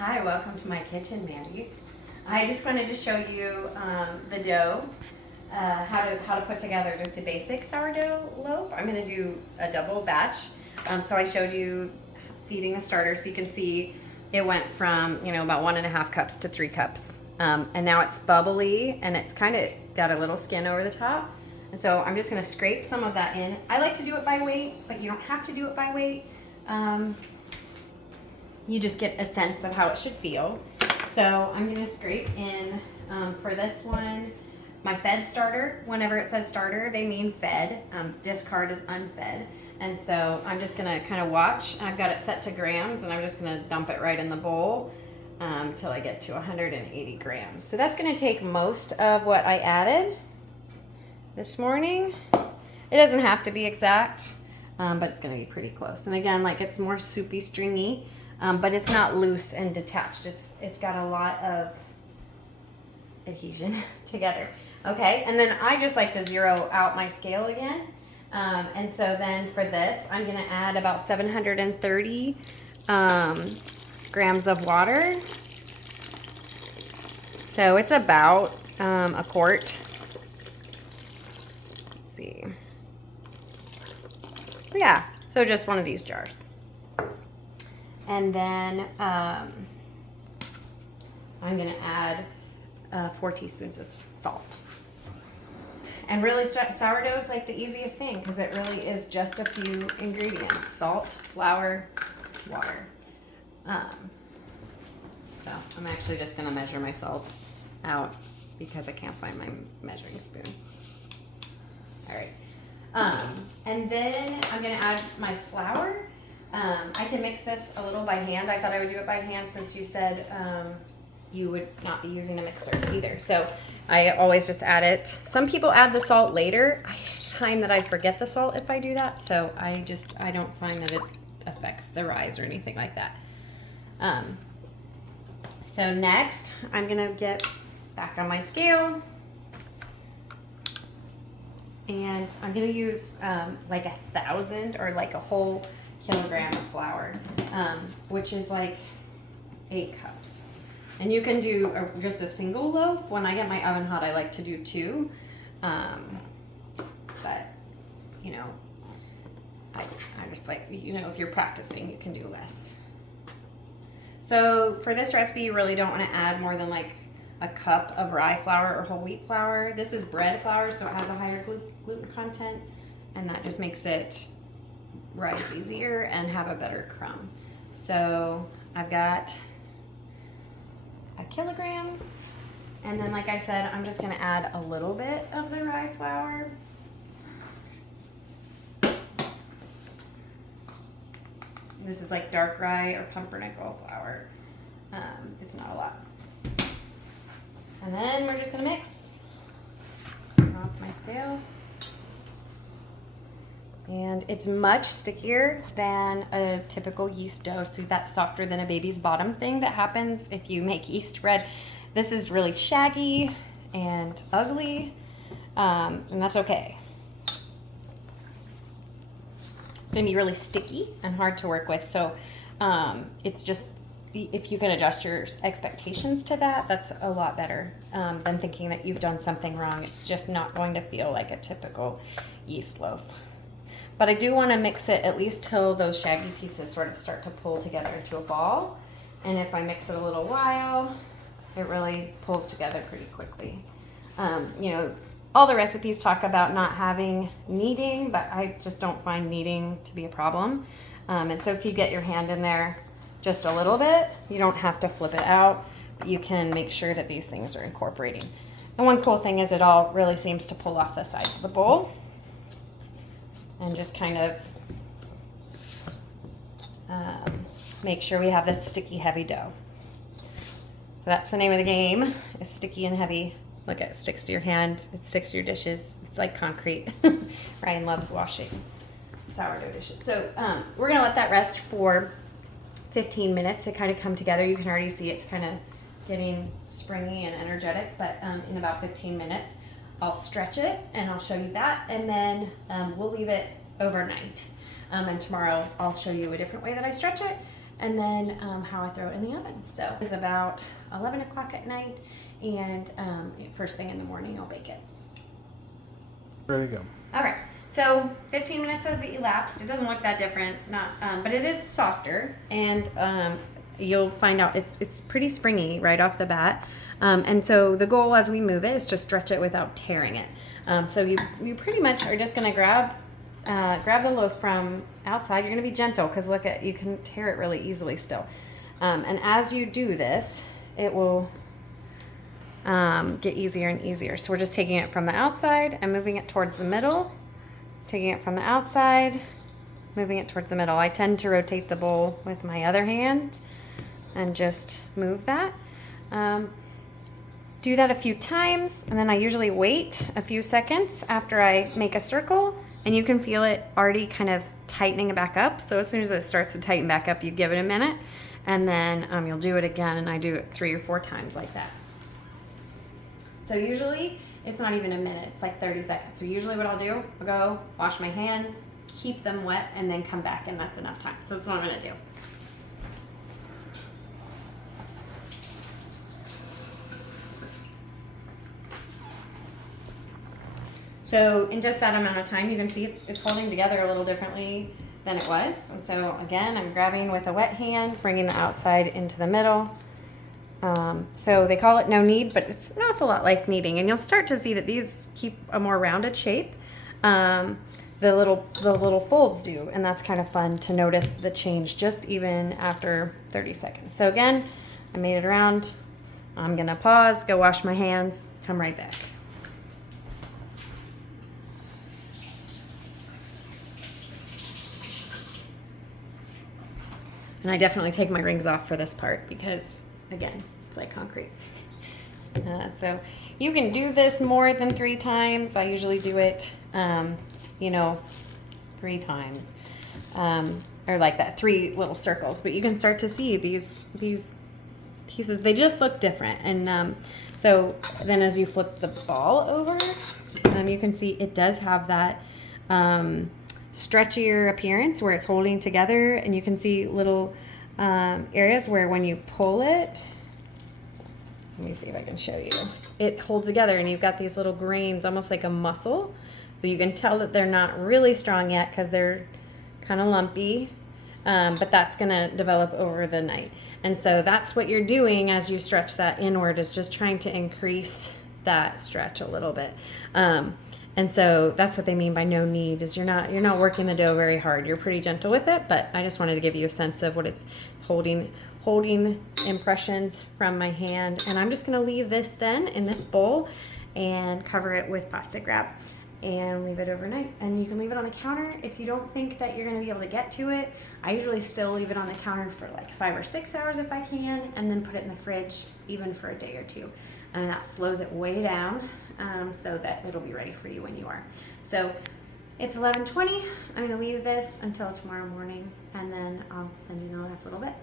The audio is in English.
Hi, welcome to my kitchen, Mandy. I just wanted to show you the dough, how to put together just a basic sourdough loaf. I'm going to do a double batch. So I showed you feeding the starter, so you can see it went from about 1.5 cups to 3 cups, and now it's bubbly and it's kind of got a little skin over the top. And so I'm just going to scrape some of that in. I like to do it by weight, but you don't have to do it by weight. You just get a sense of how it should feel. So I'm going to scrape in, for this one, my fed starter. Whenever it says starter, they mean fed. Discard is unfed. And so I'm just going to kind of watch. I've got it set to grams, and I'm just going to dump it right in the bowl till I get to 180 grams. So that's going to take most of what I added this morning. It doesn't have to be exact, but it's going to be pretty close. And again, like, it's more soupy, stringy. But it's not loose and detached. It's got a lot of adhesion together. Okay, and then I just like to zero out my scale again. And so then for this, I'm gonna add about 730 grams of water. So it's about a quart. Let's see. Yeah, so just one of these jars. And then I'm going to add 4 teaspoons of salt. And really, sourdough is like the easiest thing because it really is just a few ingredients: salt, flour, water. So I'm actually just going to measure my salt out because I can't find my measuring spoon. All right. And then I'm going to add my flour. I can mix this a little by hand. I thought I would do it by hand since you said you would not be using a mixer either. So I always just add it. Some people add the salt later. I find that I forget the salt if I do that. So I don't find that it affects the rise or anything like that. So next, I'm going to get back on my scale. And I'm going to use like 1,000 or like a whole kilogram of flour, which is like 8 cups. And you can do just a single loaf. When I get my oven hot, I like to do 2. But, I just like, if you're practicing, you can do less. So for this recipe, you really don't want to add more than like a cup of rye flour or whole wheat flour. This is bread flour, so it has a higher gluten content, and that just makes it rise easier and have a better crumb. So I've got a kilogram, and then like I said, I'm just going to add a little bit of the rye flour. This is like dark rye or pumpernickel flour. It's not a lot. And then we're just going to mix. Turn off my scale. And it's much stickier than a typical yeast dough, so that's softer than a baby's bottom thing that happens if you make yeast bread. This is really shaggy and ugly, and that's okay. It's gonna be really sticky and hard to work with, so it's just, if you can adjust your expectations to that, that's a lot better than thinking that you've done something wrong. It's just not going to feel like a typical yeast loaf. But I do want to mix it at least till those shaggy pieces sort of start to pull together into a ball. And if I mix it a little while, it really pulls together pretty quickly. All the recipes talk about not having kneading, but I just don't find kneading to be a problem. And so if you get your hand in there just a little bit, you don't have to flip it out, but you can make sure that these things are incorporating. And one cool thing is it all really seems to pull off the sides of the bowl. And just kind of make sure we have this sticky, heavy dough. So that's the name of the game, is sticky and heavy. Look, it sticks to your hand, it sticks to your dishes. It's like concrete. Ryan loves washing sourdough dishes. So we're gonna let that rest for 15 minutes to kind of come together. You can already see it's kind of getting springy and energetic, but in about 15 minutes, I'll stretch it and I'll show you that, and then we'll leave it overnight. And tomorrow I'll show you a different way that I stretch it, and then how I throw it in the oven. So it's about 11 o'clock at night, and first thing in the morning I'll bake it. Ready to go. All right, so 15 minutes has elapsed. It doesn't look that different, but it is softer, and you'll find out it's pretty springy right off the bat. And so the goal as we move it is to stretch it without tearing it. So you pretty much are just gonna grab the loaf from outside. You're gonna be gentle because look at, you can tear it really easily still. And as you do this, it will get easier and easier. So we're just taking it from the outside and moving it towards the middle, taking it from the outside, moving it towards the middle. I tend to rotate the bowl with my other hand and just move that. Do that a few times, and then I usually wait a few seconds after I make a circle, and you can feel it already kind of tightening back up. So as soon as it starts to tighten back up, you give it a minute, and then you'll do it again, and I do it 3 or 4 times like that. So usually it's not even a minute, it's like 30 seconds. So usually what I'll do, I'll go wash my hands, keep them wet, and then come back, and that's enough time. So that's what I'm gonna do. So in just that amount of time, you can see it's holding together a little differently than it was. And so again, I'm grabbing with a wet hand, bringing the outside into the middle. So they call it no knead, but it's an awful lot like kneading. And you'll start to see that these keep a more rounded shape. The little folds do, and that's kind of fun to notice the change just even after 30 seconds. So again, I made it around. I'm gonna pause, go wash my hands, come right back. And I definitely take my rings off for this part because, again, it's like concrete. So you can do this more than 3 times. I usually do it, 3 times. Or like that, 3 little circles. But you can start to see these pieces. They just look different. And so then as you flip the ball over, you can see it does have that stretchier appearance where it's holding together, and you can see little areas where when you pull it, let me see if I can show you, it holds together, and you've got these little grains almost like a muscle, so you can tell that they're not really strong yet because they're kind of lumpy, but that's going to develop over the night. And so that's what you're doing as you stretch that inward, is just trying to increase that stretch a little bit. And so that's what they mean by no knead, is you're not working the dough very hard. You're pretty gentle with it, but I just wanted to give you a sense of what it's holding impressions from my hand. And I'm just going to leave this then in this bowl and cover it with plastic wrap and leave it overnight. And you can leave it on the counter if you don't think that you're going to be able to get to it. I usually still leave it on the counter for like 5 or 6 hours if I can, and then put it in the fridge even for a day or 2. And that slows it way down, so that it'll be ready for you when you are. So it's 11:20. I'm going to leave this until tomorrow morning, and then I'll send you the last little bit.